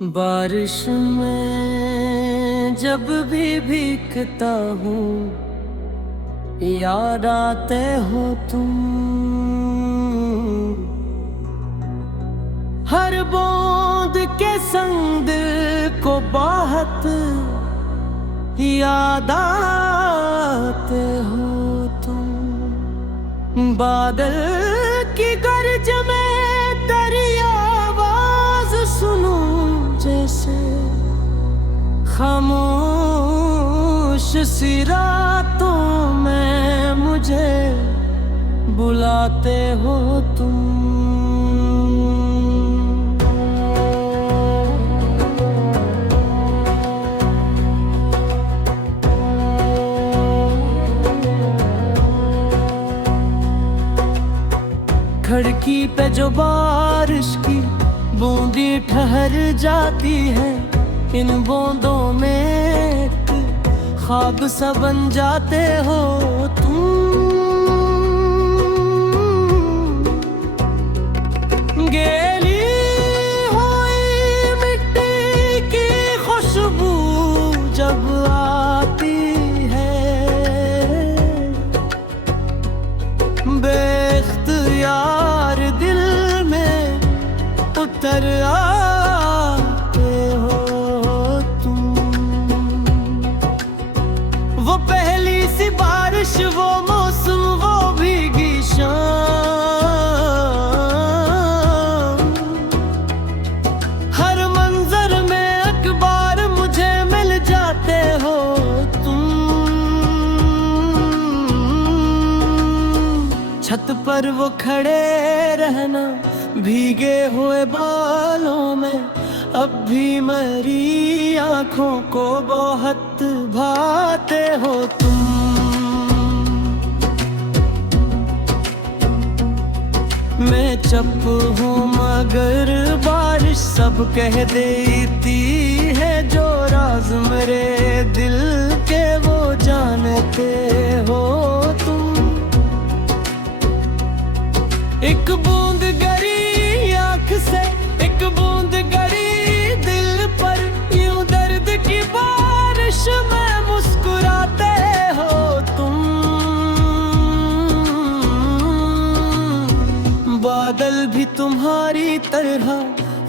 बारिश में जब भी भीगता हूँ याद आते हो तुम। हर बूंद के संग दिल को बहुत याद आते हो तुम। बादल की गरज में तेरी आवाज सुनूं जैसे खामोश सी रातों में मुझे बुलाते हो तुम। खिड़की पे जो बारिश की बूंदी ठहर जाती है, इन बूंदों में एक ख्वाब सा बन जाते हो तुम। गीली हुई मिट्टी की खुशबू जब आती है, बेख्तियार दिल में उतर आते हो तुम। वो पहली सी बारिश, वो मौसम, वो भीगी शाम, हर मंजर में अखबार मुझे मिल जाते हो तुम। छत पर वो खड़े रहना भीगे हुए बालों में, अब भी मेरी आंखों को बहुत भाते हो तुम। मैं चुप हूँ मगर बारिश सब कह देती है, जो राज मेरे दिल के वो जानते हो तुम। एक बूंद गरी आँख से, एक बूंद गरी दिल पर, यूं दर्द की बारिश में मुस्कुराते हो तुम। बादल भी तुम्हारी तरह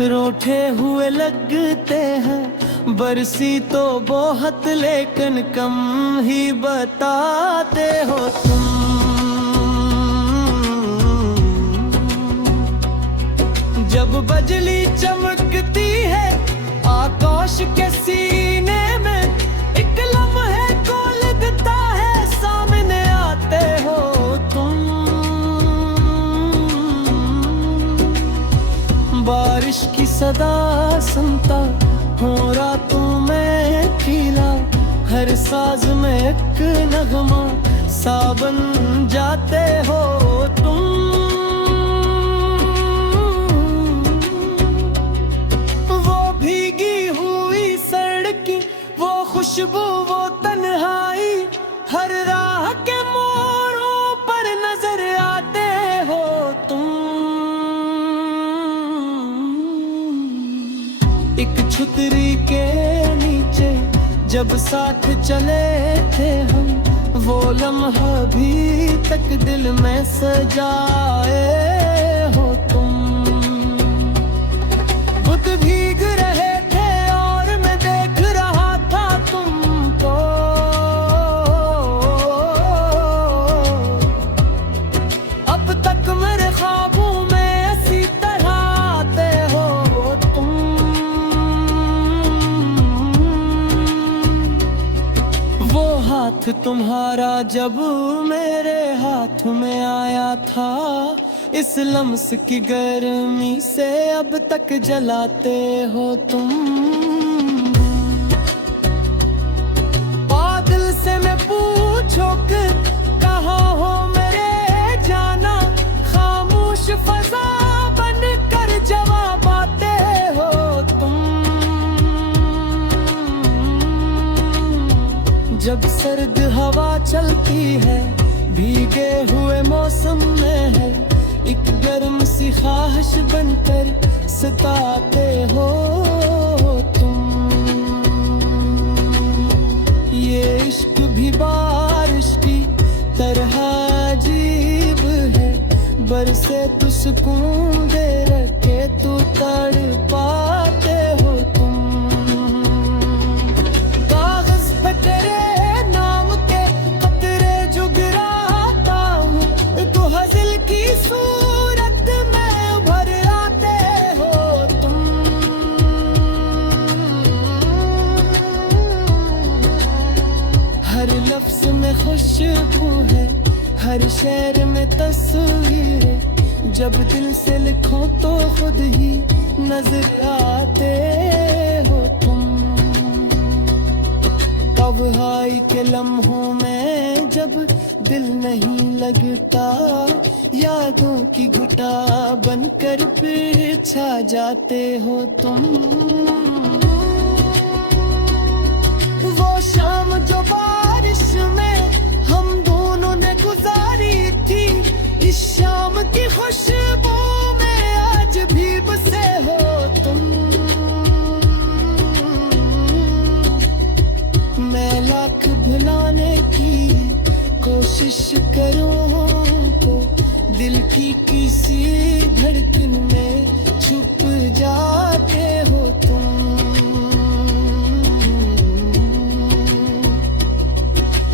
रूठे हुए लगते हैं, बरसी तो बहुत लेकिन कम ही बताते हो तुम। जब बिजली चमकती है आकाश के सीने में, एक लम्हे को लगता है सामने आते हो तुम। बारिश की सदा सुनता हूँ रातों में खिला, हर साज में एक नगमा सा बन जाते हो तुम। खुशबू, वो तन्हाई, हर राह के मोड़ों पर नजर आते हो तुम। एक छतरी के नीचे जब साथ चले थे हम, वो लम्हा भी तक दिल में सजाए हो तुम। खुद भीग रहे तुम्हारा जब मेरे हाथ में आया था, इस लम्स की गर्मी से अब तक जलाते हो तुम। बादल से मैं पूछो कि कहाँ हो मेरे जाना, खामोश फजा बन कर जवाब आते हो तुम। जब सर्द हवा चलती है भीगे हुए मौसम में है, एक गर्म सी ख्वाहिश बनकर सताते हो सुकून दे रखे तू तड़पाते हो तुम। कागज पे तेरे नाम के खतरे जो गिराता हूँ, तू हज़िल की सूरत में उभर आते हो तुम। हर लफ्ज में खुशबू है, हर शेर में तस्वीर है, जब दिल से लिखो तो खुद ही नजर आते हो तुम। तन्हाई के लम्हों में जब दिल नहीं लगता, यादों की घुटा बनकर फिर छा जाते हो तुम। वो शाम जो बारिश में हम दोनों ने गुजारी थी, इस शाम की खुशबू में आज भी बसे हो तुम। मैं लाख भुलाने की कोशिश करूं तो दिल की किसी धड़कन में छुप जाते हो तुम।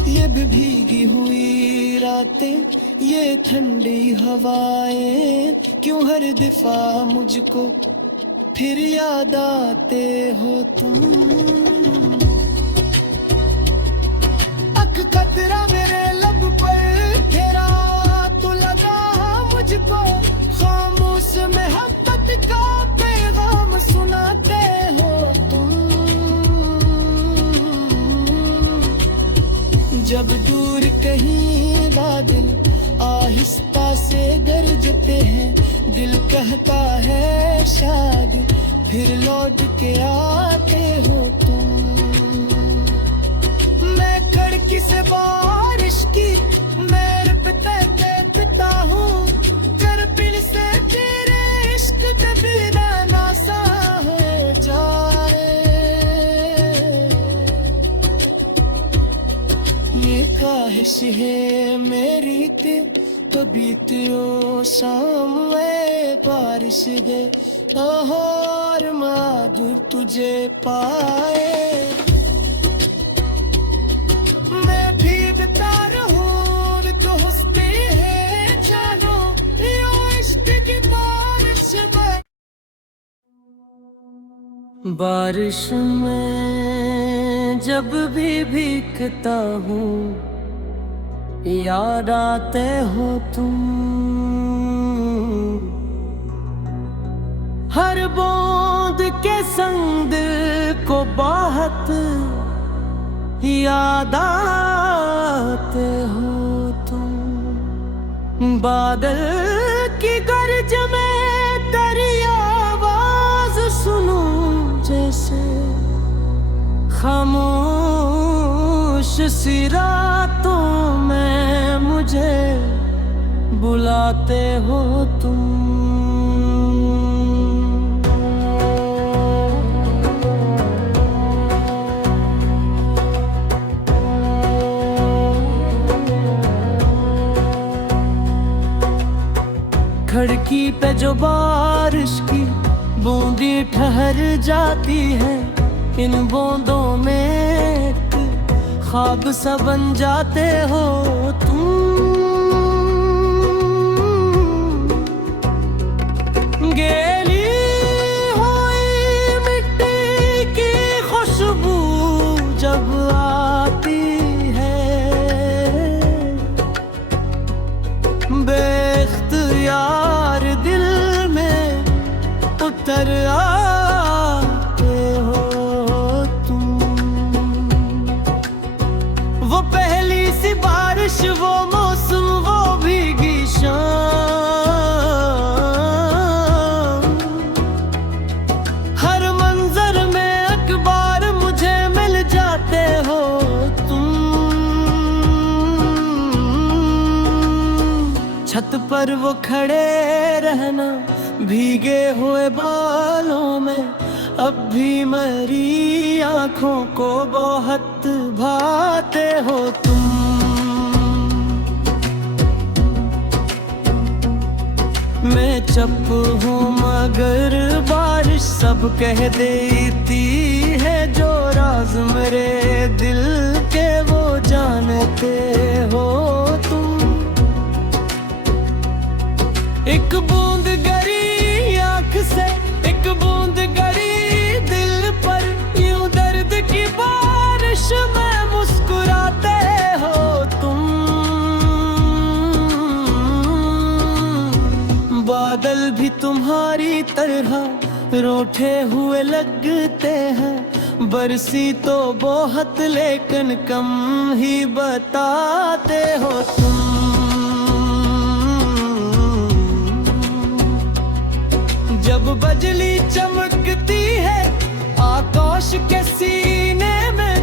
ये भी भीगी हुई रातें, ये ठंडी हवाएं, क्यों हर दफा मुझको फिर याद आते हो तुम। अक कतरा मेरे लब पर ठहरा तो लगा मुझको, खामोश मोहब्बत का पैगाम सुनाते हो तुम। जब दूर कहीं बादल आहिस्ता से गरजते हैं, दिल कहता है शायद फिर लौट के आते हो तुम। मैं कड़की से बारिश की मेरे पे तहता हूँ, करपिल से तेरे इश्क के बिना नासा हो जाए। ये ख्वाहिश है मेरी के कभी तेरो सामने बारिश दे और माद तुझे पाए। मैं भीगता रहूं तो हंसते हैं जानो, ये इश्क की बारिश में। बारिश में जब भी भीगता हूँ, याद आते हो तुम। हर बूंद के संग दिल को बहुत याद आते हो तुम। बादल की गरज में तेरी आवाज सुनूं जैसे, खामोश सी रातों में मुझे बुलाते हो तुम। खिड़की पे जो बारिश की बूंदी ठहर जाती है, इन बूंदों में ख्वाब सा बन जाते हो तुम। गीली हुई मिट्टी की खुशबू जब आती है, बेख्तियार दिल में उतर आते हो तुम। वो पहली सी बारिश, वो मौसम, वो भीगी शाम, हर मंजर में अखबार मुझे मिल जाते हो तुम। छत पर वो खड़े रहना भीगे हुए बालों में, अब भी मेरी आँखों को बहुत भाते हो तुम। मैं चुप हूँ मगर बारिश सब कह देती है, जो राज मेरे दिल के वो जानते हो तुम। एक बूंद गरी आँख से, एक बूंद गरी दिल पर, यूं दर्द की बारिश में मुस्कुराते हो तुम। बादल भी तुम्हारी तरह रूठे हुए लगते हैं, बरसी तो बहुत लेकिन कम ही बताते हो तुम। जब बिजली चमकती है आकाश के सीने में,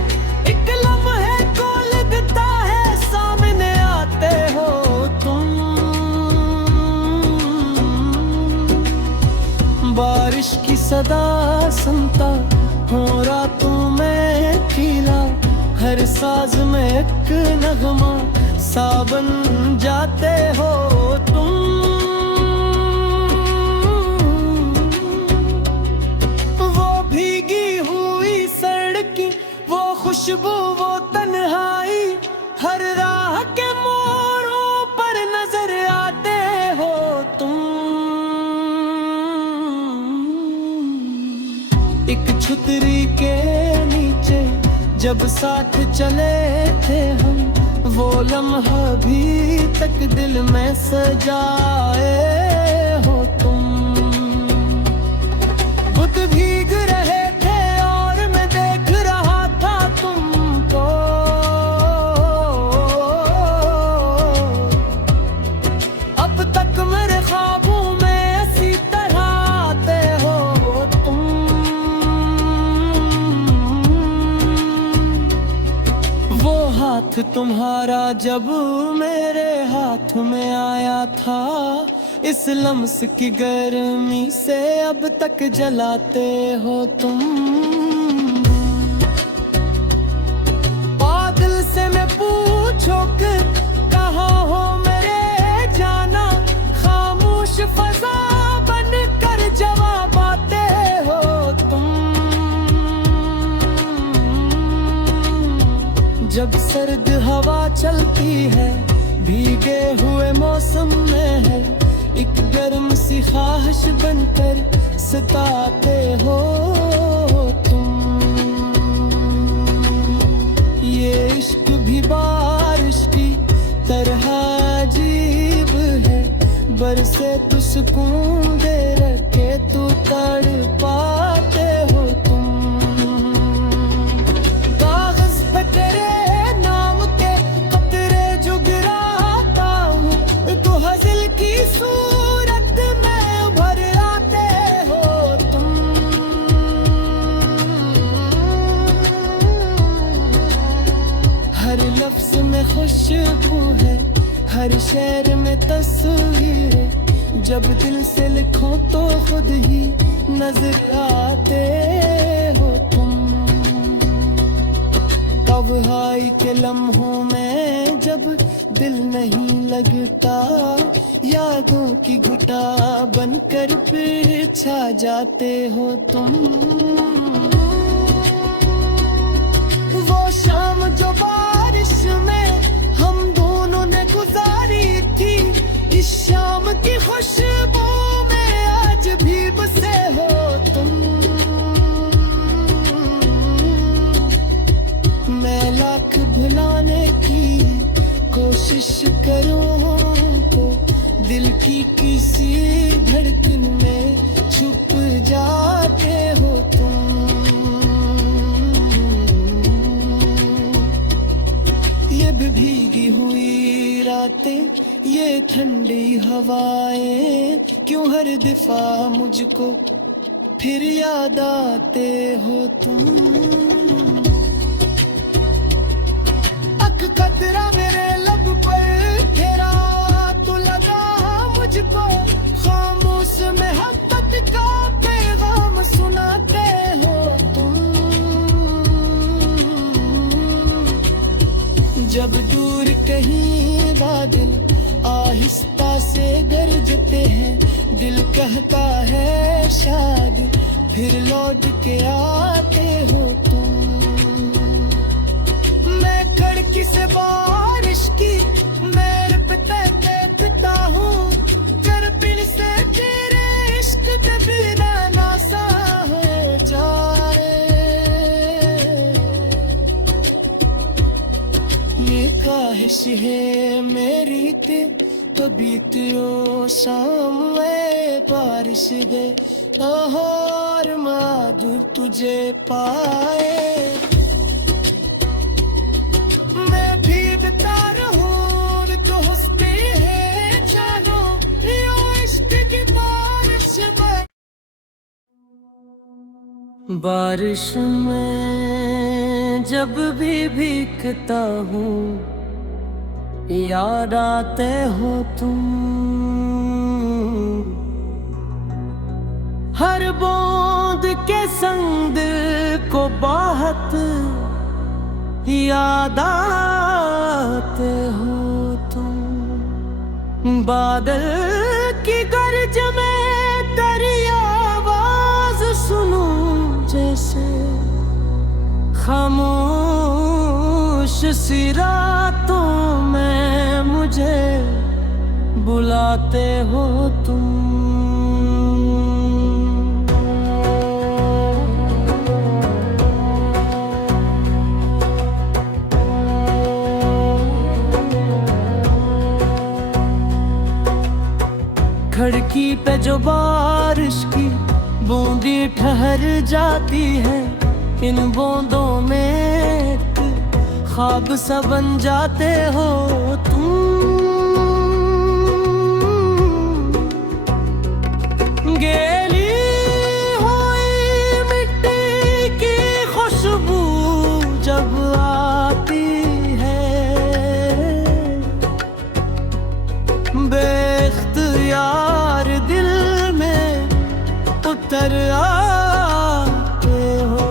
एक लम्हे को लगता है सामने आते हो तुम। बारिश की सदा सुनता हूँ रातों में खिला, हर साज में एक नगमा सा बन जाते हो तुम। वो भीगी हुई सड़की, वो खुशबू, वो तन्हाई, हर राह के मोड़ों पर नजर आते हो तुम। एक छतरी के नीचे जब साथ चले थे हम, वो लम्हा भी तक दिल में सजाए हो तुम। खुद भीग रहे थे और मैं देख रहा था तुमको, अब तक मेरे ख्वाबों में इसी तरह आते हो तुम। वो हाथ तुम्हारा जब मेरे हाथ में आया था, इस लम्स की गर्मी से अब तक जलाते हो तुम। बादल से मैं पूछो कि कहाँ हो मेरे जाना, खामोश फजा बन कर जवाब आते हो तुम। जब सर्द हवा चलती है भीगे हुए मौसम में है, एक गर्म सी ख्वाहिश बनकर सताते हो तुम। ये इश्क भी बारिश की तरह अजीब है, बरसे तो सुकून दे रखे तो तड़पाते हो तुम। कागज पे तेरे नाम के कतरे जो गिराता हूँ, तो हज़िल की सूरत में उभर आते हो तुम। हर लफ्ज में खुशबू है, हर शेर में तस्वीर है, जब दिल से लिखो तो खुद ही नजर आते हो तुम। तन्हाई के लम्हों में जब दिल नहीं लगता, यादों की घुटा बनकर फिर छा जाते हो तुम। वो शाम जो बारिश में हम दोनों ने गुजारी थी, इस शाम की खुशबू में आज भी बसे हो तुम। मैं लाख भुलाने की कोशिश करूं तो दिल की किसी धड़कन में छुप जाते हो तुम। ये भी भीगी हुई रातें, ये ठंडी हवाएं, क्यों हर दफा मुझको फिर याद आते हो तुम। कतरा मेरे लब पर घेरा तो लगा मुझको, खामोश मोहब्बत का पैगाम सुनाते हो तुम। जब दूर कहीं बादल आहिस्ता से गरजते हैं, दिल कहता है शायद फिर लौट के आते हो तुम। मैं खिड़की से बारिश की मेरे पे देखता हूँ, करपिन से तेरे इश्क के बिना नासा हो जाए। ये ख्वाहिश है मेरी तो बीतियो शाम में बारिश दे और माधुर तुझे पाए। मैं भीगता रहूं तो हंसते हैं जानो यो इश्क की बारिश में। बारिश में जब भी भीगता हूँ याद आते हो तुम। हर बूंद के संग को बहुत याद आते हो तुम। बादल की गर्ज में दरिया आवाज सुनूं जैसे, खामोश सी रातों में मुझे बुलाते हो तुम। खिड़की पे जो बारिश की बूंदी ठहर जाती है, इन बूंदों में ख्वाब सा बन जाते हो तुम। गीली हुई मिट्टी की खुशबू जब आती है, बेख्तियार दिल में उतर आते हो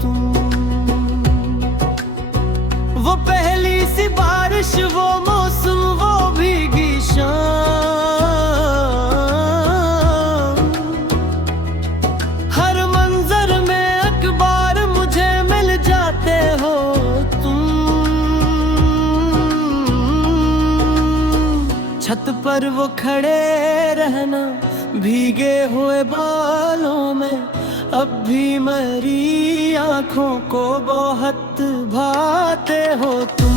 तुम। वो पहली सी बारिश, वो मौसम, वो भीगी शाम, हर मंजर में अखबार मुझे मिल जाते हो तुम। छत पर वो खड़े रहना भीगे हुए बालों में, अब भी मेरी आँखों को बहुत भाते हो तुम।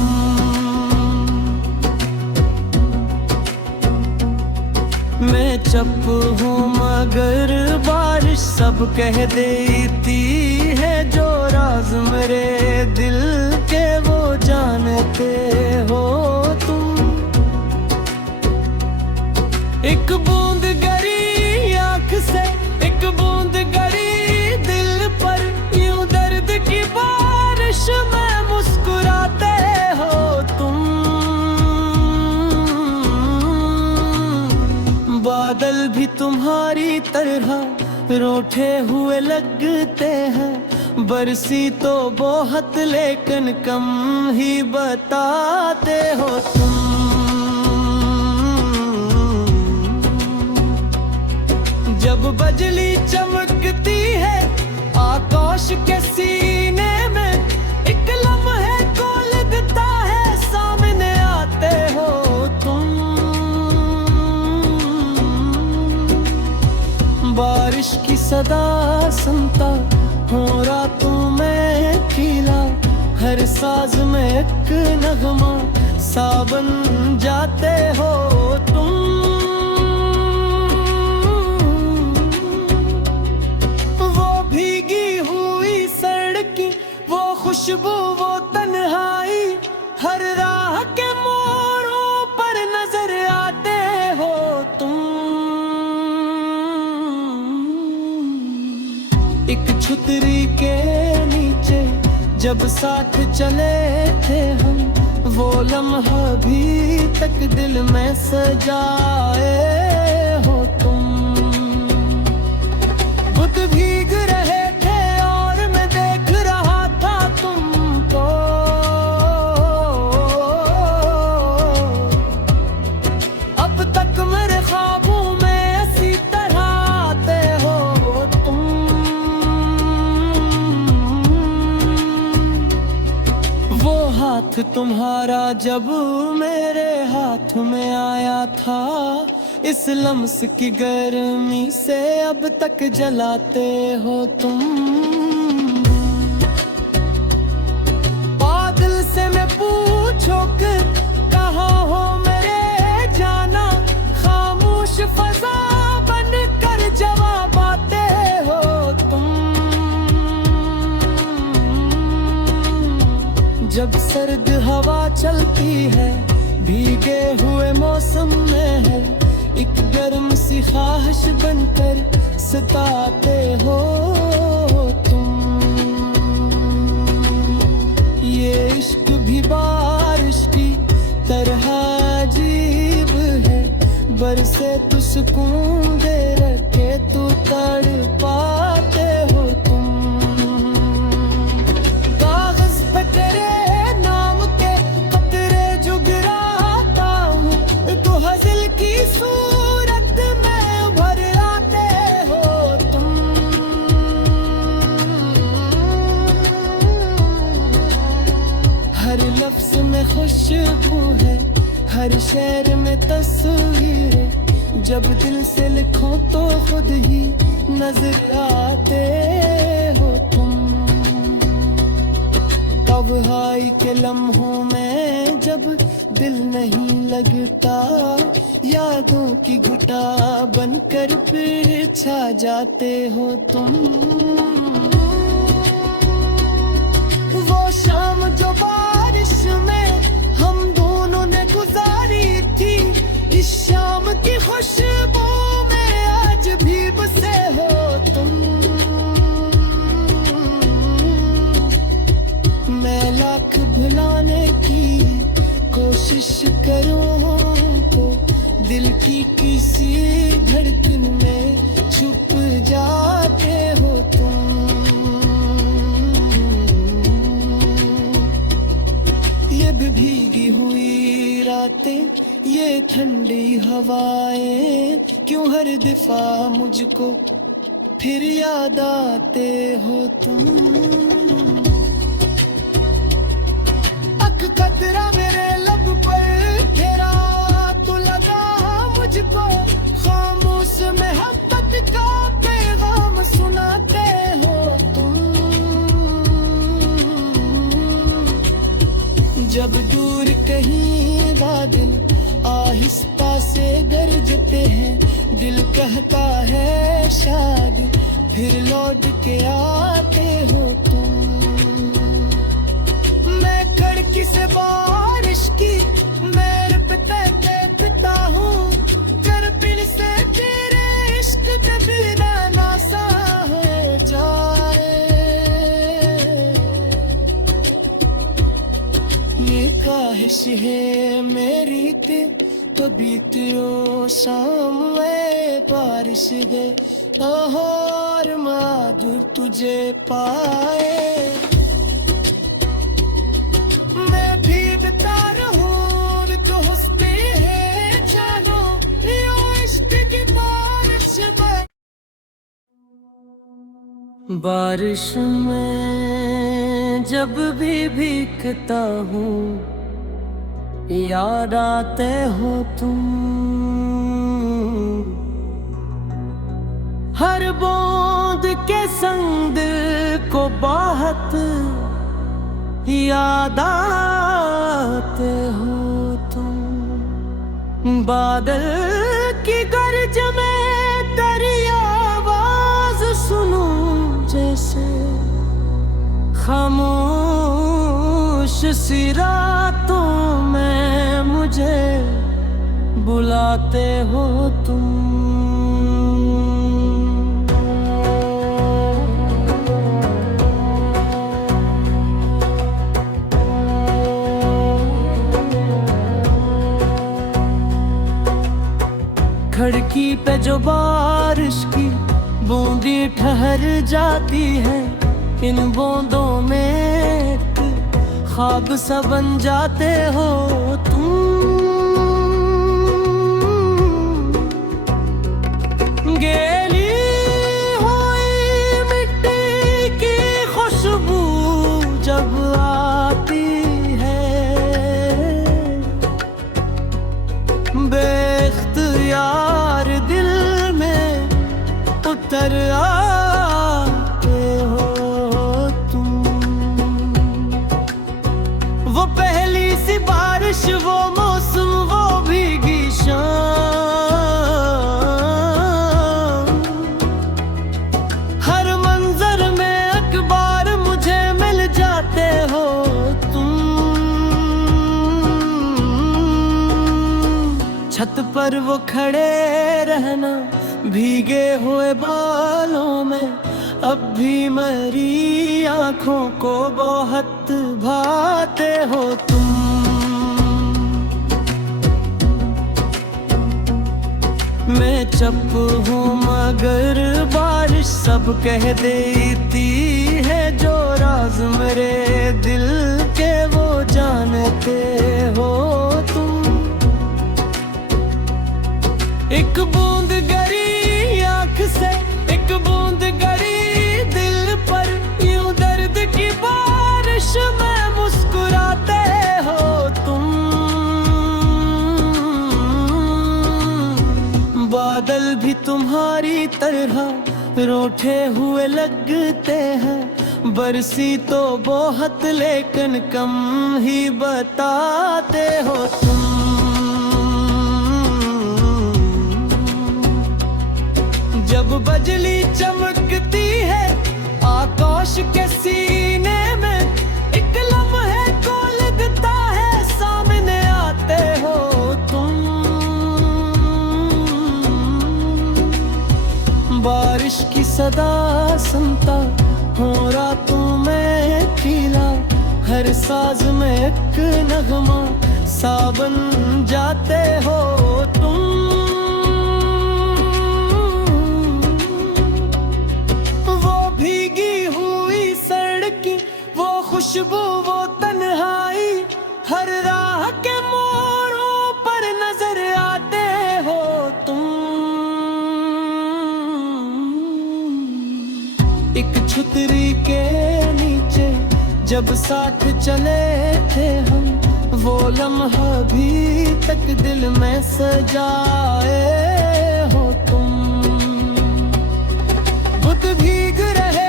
मैं चुप हूँ मगर बारिश सब कह देती है, जो राज मेरे दिल के वो जानते हो तुम। एक बूंद गरी आँख से, एक बूंद गरी दिल पर, यूं दर्द की बारिश में मुस्कुराते हो तुम। बादल भी तुम्हारी तरह रूठे हुए लगते हैं, बरसी तो बहुत लेकिन कम ही बताते हो तुम। जब बजली चमकती है आकाश के सीने में, एक लम्हे को लगता है सामने आते हो तुम। बारिश की सदा सुनता हूँ रातों में खिला, हर साज में एक नगमा सा बन जाते हो तुम। भीगी हुई सड़क, वो खुशबू, वो तन्हाई, हर राह के मोड़ों पर नजर आते हो तुम। एक छतरी के नीचे जब साथ चले थे हम, वो लम्हा भी तक दिल में सजाए हो तुम। बुत भीग रहे थे और मैं देख रहा था तुमको, अब तक मेरे ख्वाबों में हाथ तुम्हारा जब मेरे हाथ में आया था, इस लम्स की गर्मी से अब तक जलाते हो तुम। बादल से मैं पूछो कि कहाँ हो मेरे जाना, खामोश फजा बन कर जवाब आते हो तुम। जब सर्द हवा चलती है भीगे हुए मौसम में है, एक गर्म सी ख्वाहिश बनकर सताते हो तुम। ये इश्क भी बारिश की तरह अजीब है, बरसे तो सुकून दे रखे तो तड़पाते हो तुम। कागज पे तेरे नाम के कतरे जो गिराता हूँ, तो हज़ल की सूरत में उभर आते हो तुम। हर लफ्ज में खुशबू है, हर शेर में तस्वीर है, जब दिल से लिखो तो खुद ही नजर आते हो तुम। तन्हाई के लम्हों में जब दिल नहीं लगता, यादों की घुटा बनकर फिर छा जाते हो तुम। वो शाम जो बारिश में हम दोनों ने गुजारी थी, इस शाम की खुशबू में आज भी बसे हो तुम। मैं लाख भुलाने की कोशिश करूं तो दिल की किसी धड़कन में छुप जाते हो तुम। ये भी भीगी हुई रातें, ये ठंडी हवाएं, क्यों हर दफा मुझको फिर याद आते हो तुम। कतरा मेरे लब पर घेरा तो लगा मुझको, खामोश मोहब्बत का पैगाम सुनाते हो तुम। जब दूर कहीं बादल आहिस्ता से गरजते हैं, दिल कहता है शायद फिर लौट के आते हो तुम। किसे बारिश की मेरे पे तैरता हूँ, करपिन से तेरे इश्क पे बिना नासा हो जाए। ये ख्वाहिश है मेरी ते कभी तेरो सामने बारिश दे, और माधुर तुझे पाए। बारिश में जब भी भीगता हूँ, याद आते हो तुम। हर बूंद के संग दिल को बहुत याद आते हो तुम। बादल की गरज में तेरी आवाज सुनूं जैसे, खामोश सी रातों में मुझे बुलाते हो तुम। खिड़की पे जो बारिश की बूंदी ठहर जाती है, इन बूंदों में एक ख्वाब सा बन जाते हो तुम। गीली हुई मिट्टी की खुशबू जब आती है, वो मौसम वो भीगी शाम, हर मंजर में अखबार मुझे मिल जाते हो तुम। छत पर वो खड़े रहना भीगे हुए बालों में, अब भी मेरी आंखों को बहुत भाते हो तुम। मैं चुप हूँ मगर बारिश सब कह देती है, जो राज मेरे दिल के वो जानते हो तुम। एक बूंद गरी आँख से, एक बूंद गरी दिल पर, यूं दर्द की बारिश में मुस्कुराते हो तुम। बादल भी तुम्हारी तरह रूठे हुए लगते हैं, बरसी तो बहुत लेकिन कम ही बताते हो तुम। जब बिजली चमकती है आकाश के सीने में, एक लम्हे को लगता है सामने आते हो तुम। बारिश की सदा सुनता हूँ रातों में खिला, हर साज में एक नगमा सा बन जाते हो तुम। खुशबू वो तन्हाई, हर राह के मोड़ों पर नजर आते हो तुम। एक छतरी के नीचे जब साथ चले थे हम, वो लम्हा भी तक दिल में सजाए हो तुम। खुद भीग रहे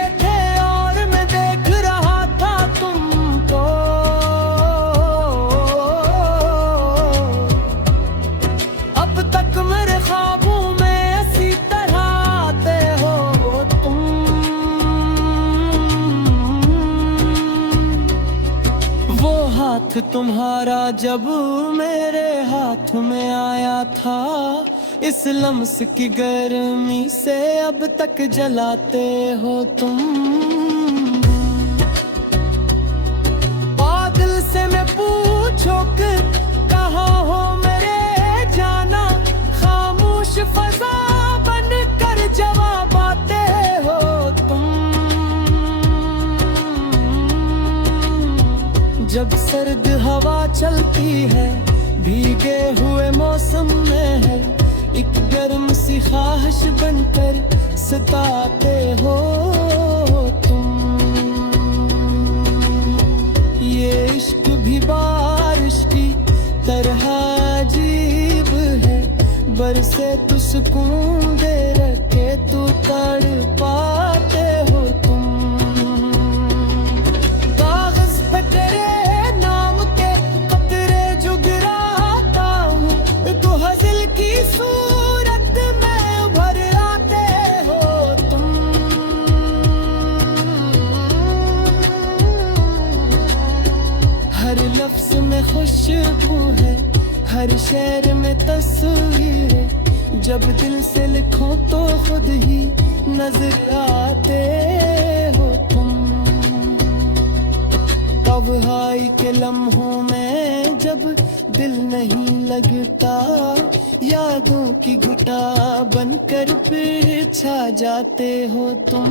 तुम्हारा जब मेरे हाथ में आया था, इस लम्स की गर्मी से अब तक जलाते हो तुम। बादल से मैं पूछो कि कहाँ हो मेरे जाना, खामोश फजा बन कर जवाब आते हो तुम। जब सर्द हवा चलती है भीगे हुए मौसम में है, एक गर्म सी ख्वाहिश बनकर सताते हो तुम। ये इश्क भी बारिश की तरह अजीब है, बरसे तू सुकून दे रखे तू तड़पाते हो तुम। कागज पे तेरे सूरत में उभर आते हो तुम। हर लफ्ज में खुशबू है, हर शेर में तस्वीर है, जब दिल से लिखो तो खुद ही नजर आते हो तुम। तन्हाई के लम्हों में जब दिल नहीं लगता, यादों की घुटा बनकर फिर छा जाते हो तुम।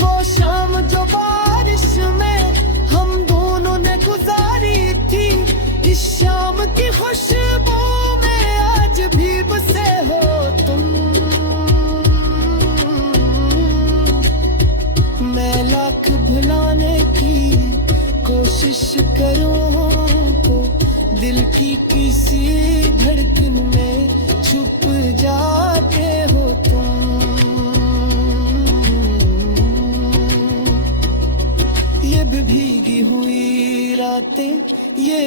वो शाम जो बारिश में हम दोनों ने गुजारी थी, इस शाम की खुशबू में आज भी बसे हो तुम। मैं लाख भुलाने की कोशिश करूं तो दिल की किसी धड़कन में छुप जाते हो तुम।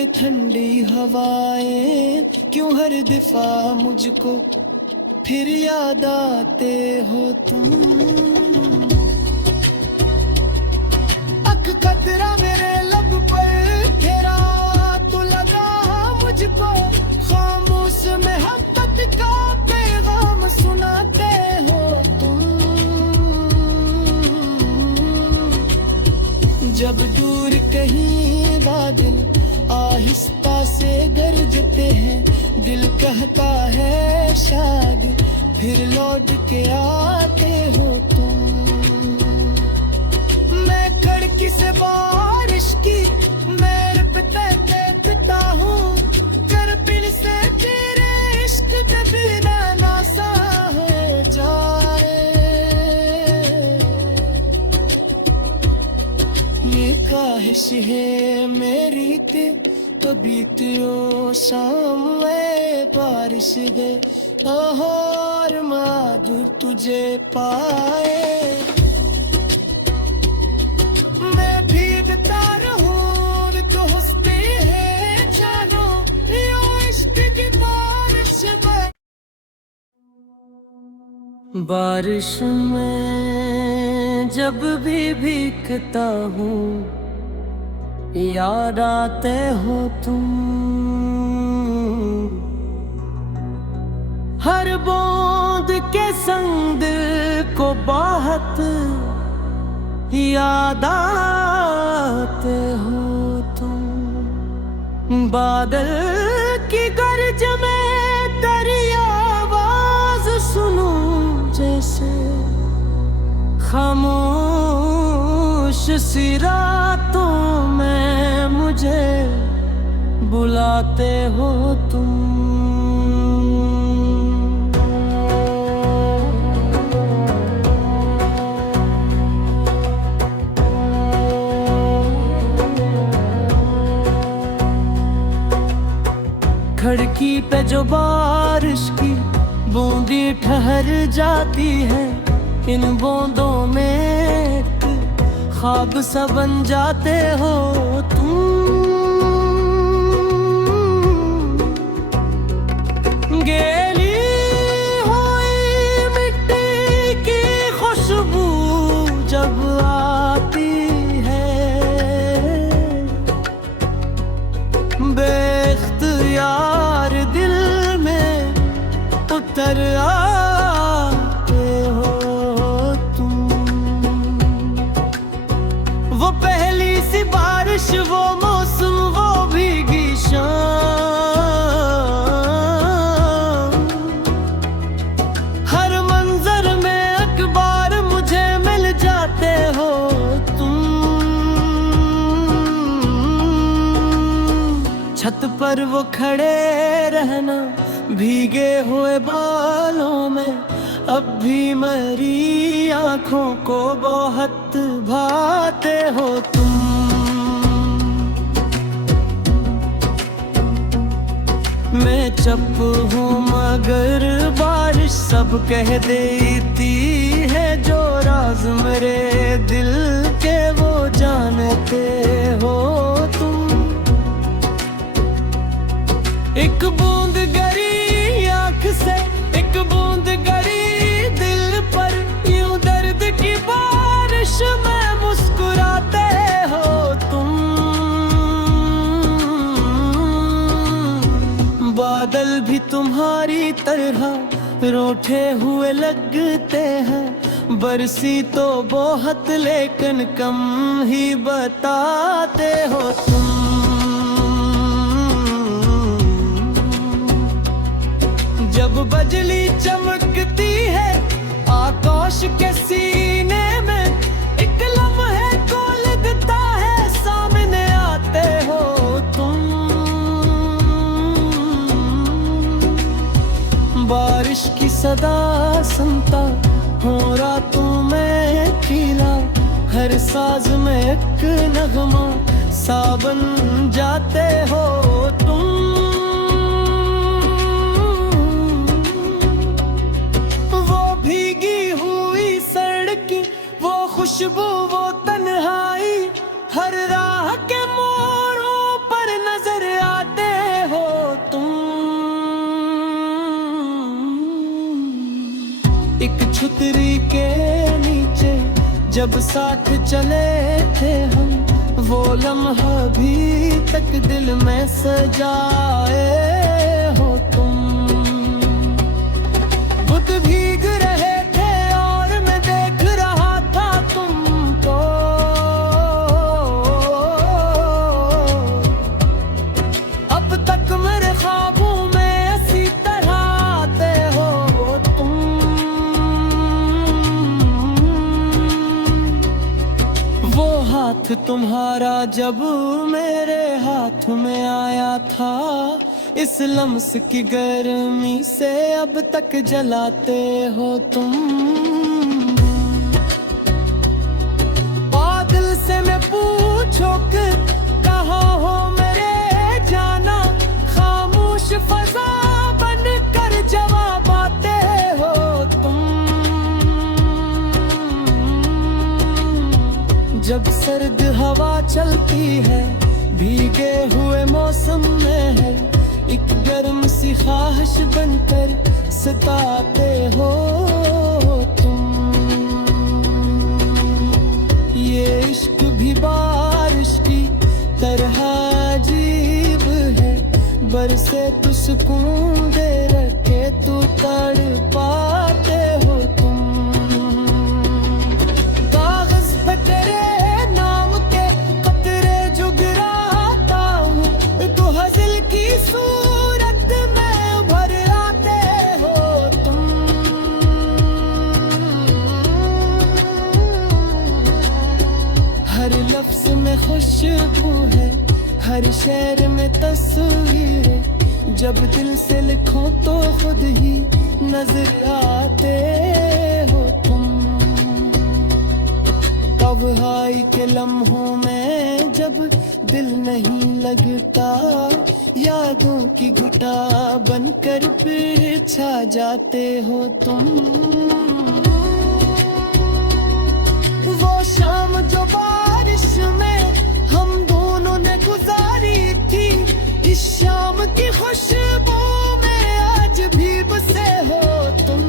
ठंडी हवाएं, क्यों हर दिफा मुझको फिर याद आते हो तुम। अक कतरा मेरे लब पर घेरा तो लगा मुझको, खामोश मोहब्बत का पैगाम सुनाते हो तुम। जब दूर कहीं बादल आहिस्ता से गरजते हैं, दिल कहता है शायद फिर लौट के आते हो तुम। मैं खिड़की से बारिश की मेरे पे देखता हूँ, करपिन से तेरे इश्क के बिना नासा हो जाए। ये ख्वाहिश है मेरी के तो बीतियो शाम में बारिश दे, और माद तुझे पाए। मैं भीगता रहूं तो हंसते हैं जानो, यो इश्क की बारिश में। बारिश में जब भी भीगता हूँ, याद आते हो तुम। हर बूंद के संग को बहुत याद आते हो तुम। बादल की गरज में तेरी आवाज सुनूं जैसे, खामोश सी रातों में मुझे बुलाते हो तुम। खिड़की पे जो बारिश की बूंदी ठहर जाती है, इन बूंदों में ख्वाब सा बन जाते हो तुम। गीली हुई मिट्टी की खुशबू जब आती है, बेख्तियार दिल में उतर आते हो तुम। वो पहली सी बारिश, वो मौसम, वो भीगी शाम, हर मंजर में अखबार मुझे मिल जाते हो तुम। छत पर वो खड़े रहना भीगे हुए बालों में, अब भी मेरी आंखों को बहुत भाते हो तुम। मैं चुप हूँ मगर बारिश सब कह देती है, जो राज मेरे दिल के वो जानते हो तुम। एक बूंद गरी आँख से, एक बूंद गरी दिल पर, यूं दर्द की बारिश में मुस्कुराते हो तुम। बादल भी तुम्हारी तरह रूठे हुए लगते हैं, बरसी तो बहुत लेकिन कम ही बताते हो तुम। जब बजली चमकती है आकाश के सीने में, एक लम्हे को लगता है सामने आते हो तुम। बारिश की सदा सुनता हूँ रातों में खिला, हर साज में एक नगमा सा बन जाते हो तुम। खुशबू वो तन्हाई, हर राह के मोड़ों पर नजर एक छुतरी के नीचे जब साथ चले थे हम, वो लम्हा भी तक दिल में सजाए हो तुम। बुत भीग रहे थे और मैं देख रहा था तुमको, अब तक मेरे ख्वाबों में इसी तरह आते हो तुम। वो हाथ तुम्हारा जब मेरे हाथ में आया था, इस लम्स की गर्मी से अब तक जलाते हो तुम। बादल से मैं पूछो कि कहाँ हो मेरे जाना, खामोश फजा बन कर जवाब आते हो तुम। जब सर्द हवा चलती है, भीगे हुए मौसम में है, एक गर्म सी ख्वाहिश बनकर सताते हो तुम। ये इश्क भी बारिश की तरह अजीब है, बरसे तो सुकून दे रखे तो तड़पाते हो तुम। कागज पे तेरे नाम के कतरे जो गिराता हूँ, तो हज़ल की सूरत में उभर आते हो तुम। हर लफ्ज़ में खुशबू है, हर शेर में तस्वीर है, जब दिल से लिखो तो खुद ही नजर आते हो तुम। तन्हाई के लम्हों में जब दिल नहीं लगता, यादों की घुटा बनकर फिर छा जाते हो तुम। वो शाम जो बारिश में हम दोनों ने गुजारी थी, इस शाम की खुशबू में आज भी बसे हो तुम।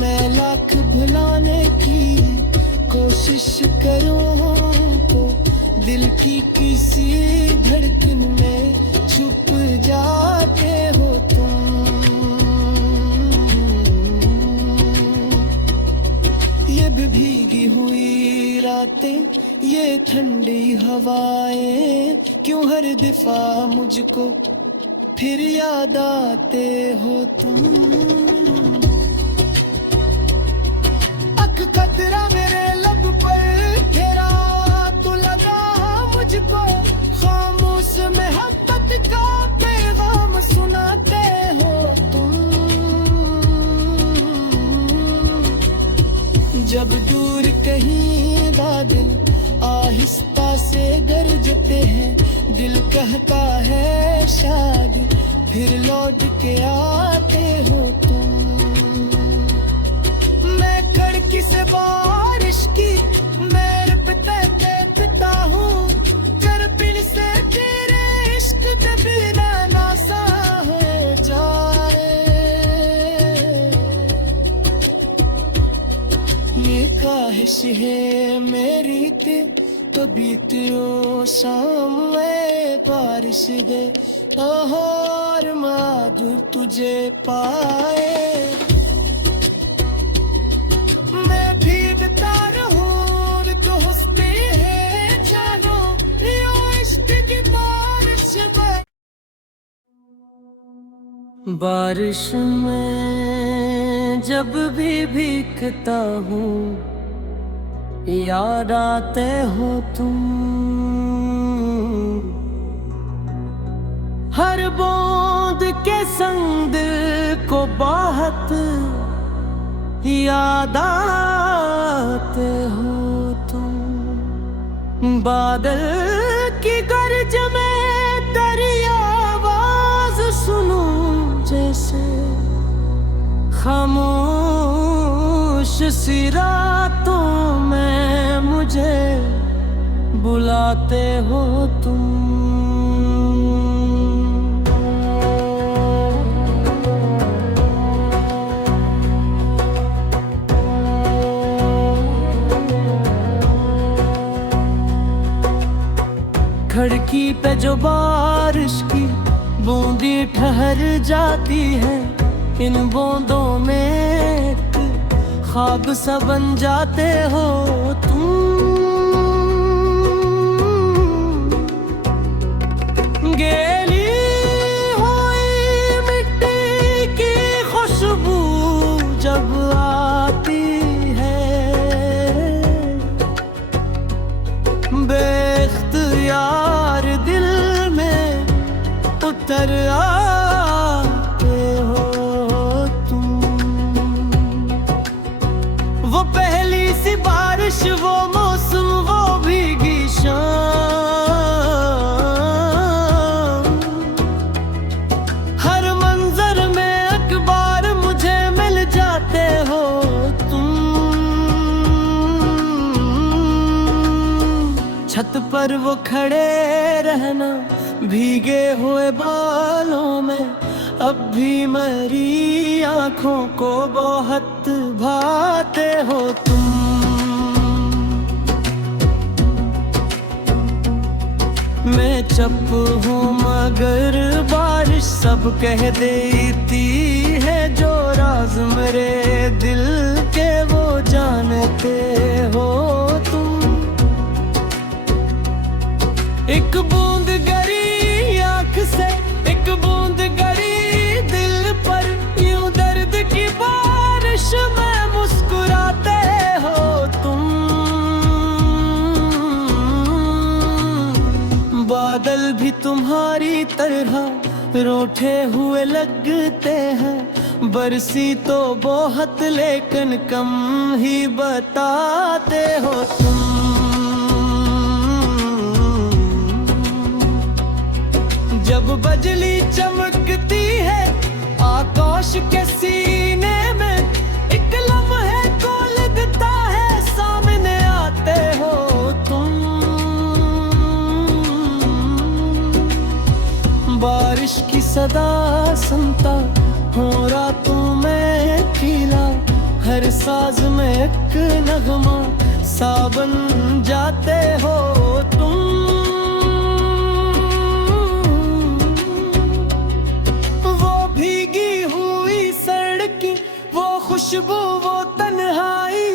मैं लाख भुलाने की कोशिश करूं तो दिल की किसी धड़कन में छुप जाते हो तुम। ये भी भीगी हुई रातें, ये ठंडी हवाएं, क्यों हर दफा मुझको फिर याद आते हो तुम। कतरा मेरे लब पर घेरा तो लगा मुझको, खामोश मोहब्बत का पैगाम सुनाते हो तुम। जब दूर कहीं बादल आहिस्ता से गरजते हैं, दिल कहता है शायद फिर लौट के आते हो तुम। मैं कड़की से बारिश की मेरे पे देखता हूँ, करपिन से तेरे इश्क के बिना नासा हो जाए। ये ख्वाहिश है मेरी ते तो बीते ओ शाम में बारिश दे, और माधुर तुझे पाए। बारिश में जब भी भीगता हूँ, याद आते हो तुम। हर बूंद के संग दिल को बहुत याद आते हो तुम। बादल की गर्ज में तेरी आवाज सुनूं जैसे, खामोश सी रातों में मुझे बुलाते हो तुम। जो बारिश की बूंदी ठहर जाती है, इन बूंदों में एक ख्वाब सा बन जाते हो तुम। गीली हुई मिट्टी की खुशबू जब आती है, बेख्तियार दिल में उतर आते हो तुम। वो पहली सी बारिश, वो मौसम, वो भीगी शाम, हर मंजर में अखबार मुझे मिल जाते हो तुम। छत पर वो खड़े रहना भीगे हुए बालों में, अब भी मेरी आंखों को बहुत भाते हो तुम। मैं चुप हूँ मगर बारिश सब कह देती है, जो राज मेरे दिल के वो जानते हो तुम। एक बूंद गरी आँख से, एक बूंद गरी दिल पर, यूं दर्द की बारिश में मुस्कुराते हो तुम। बादल भी तुम्हारी तरह रूठे हुए लगते हैं, बरसी तो बहुत लेकिन कम ही बताते हो तुम। जब बिजली चमकती है आकाश के सीने में, एक लम्हे को लगता है सामने आते हो तुम। बारिश की सदा सुनता हूँ रातों में खिला, हर साज में एक नगमा सा बन जाते हो तुम। भीगी हुई सड़की, वो खुशबू, वो तन्हाई,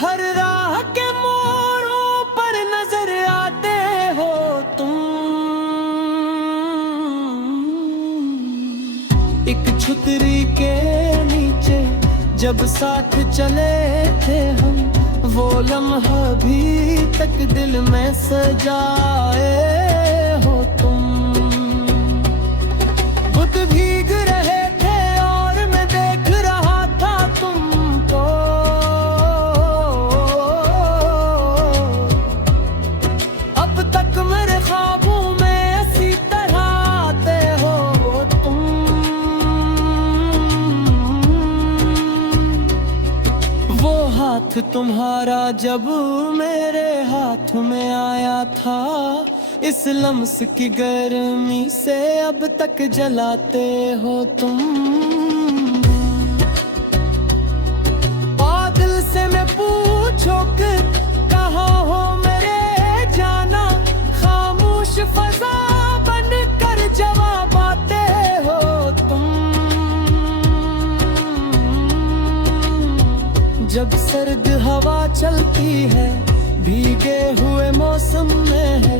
हर राह के मोड़ों पर नजर आते हो तुम। एक छतरी के नीचे जब साथ चले थे हम, वो लम्हा भी तक दिल में सजाए हो तुम। खुद भीग रहे थे और मैं देख रहा था तुमको, अब तक मेरे ख्वाबों में इसी तरह आते हो तुम। वो हाथ तुम्हारा जब मेरे हाथ में आया था, इस लम्स की गर्मी से अब तक जलाते हो तुम। बादल से मैं पूछो कि कहाँ हो मेरे जाना, खामोश फजा बन कर जवाब आते हो तुम। जब सर्द हवा चलती है भीगे हुए मौसम में है,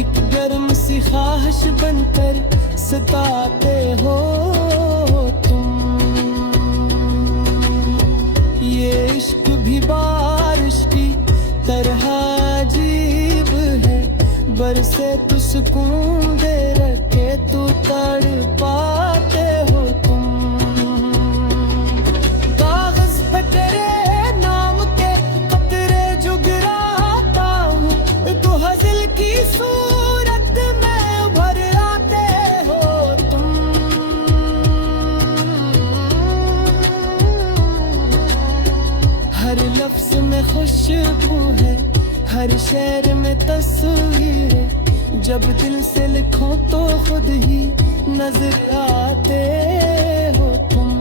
एक गर्म सी ख्वाहिश बनकर सताते हो तुम। ये इश्क भी बारिश की तरह अजीब है, बरसे तू सुकून दे रखे तू तड़पाते हो तुम। कागज पे तेरे नाम के कतरे जो गिराता हूँ, तू हज़िल की सूरत में उभर आते हो तुम। हर लफ्ज में खुशबू है, हर शेर में तस्वीर है, जब दिल से लिखो तो खुद ही नजर आते हो तुम।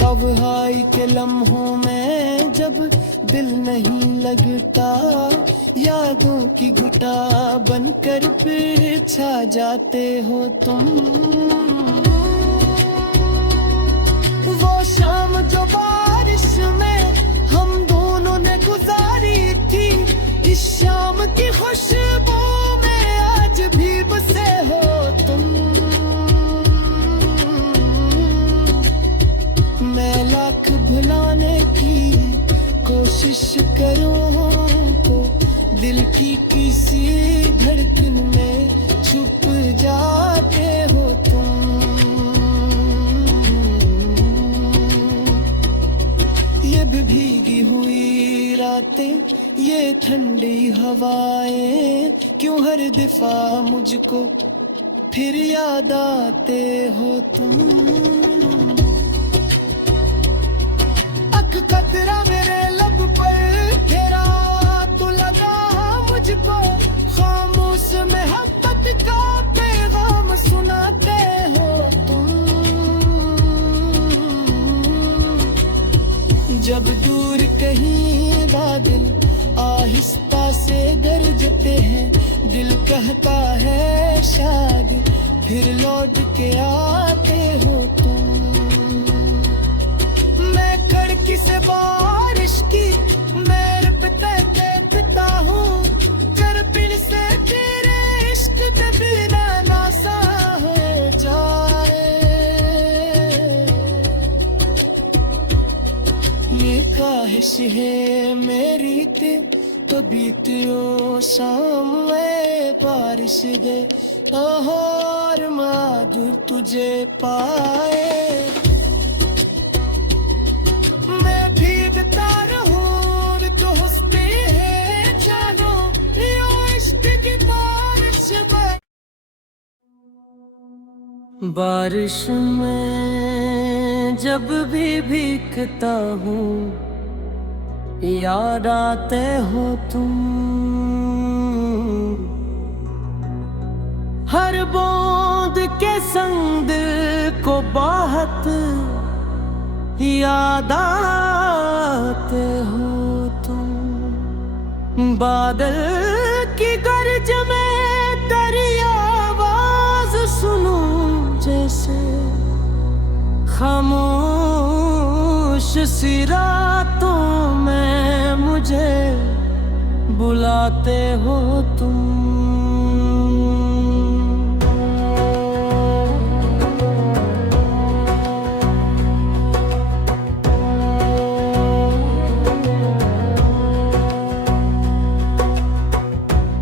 तन्हाई के लम्हों में जब दिल नहीं लगता, यादों की घुटा बनकर फिर छा जाते हो तुम। वो शाम जो बारिश में हम दोनों ने गुजारी थी, इस शाम की खुशबू में आज भी बसे हो तुम। मैं लाख भुलाने की कोशिश करूं तो दिल की किसी धड़कन में छुप जाते हो तुम। ये भी भीगी हुई रातें, ये ठंडी हवाएं, क्यों हर दफा मुझको फिर याद आते हो तुम। कतरा मेरे लब पर घेरा तो लगा मुझको, खामोश मोहब्बत का पैगाम सुनाते हो तुम। जब दूर कहीं बादल आहिस्ता से गरजते हैं, दिल कहता है शायद फिर लौट के आते हो तुम। किसे बारिश की मेरे पे कहता हूँ, कर पिन से तेरे इश्क के बिना नासा हो जाए। ये ख्वाहिश है मेरी ते तो बीतियो शाम में बारिश दे, और माद तुझे पाए। बारिश में जब भी भीगता हूँ, याद आते हो तुम। हर बूंद के संग को बहुत याद आते हो तुम। बादल की गरज में तेरी आवाज सुनूं जैसे, खामोश सी रातों में मुझे बुलाते हो तुम।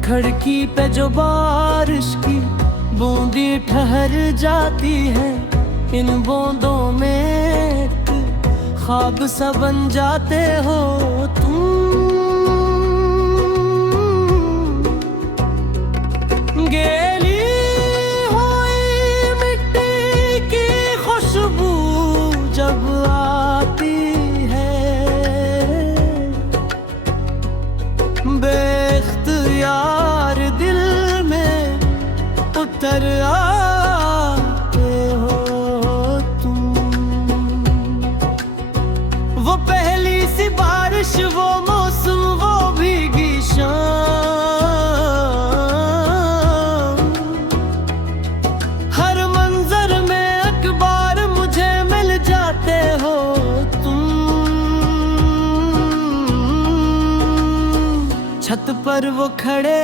खिड़की पे जो बारिश की बूंदी ठहर जाती है, इन बूंदों में ख्वाब सा बन जाते हो तुम। गीली हुई मिट्टी की खुशबू जब आती है, बेख्तियार दिल में उतर आते हो तुम। वो पहली सी बारिश, वो मौसम, वो भीगी शाम, हर मंजर में अखबार मुझे मिल जाते हो तुम। छत पर वो खड़े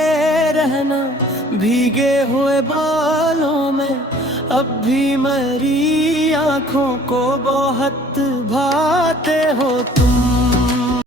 रहना भीगे हुए बालों में, अब भी मेरी आँखों को बहुत भाते हो तुम।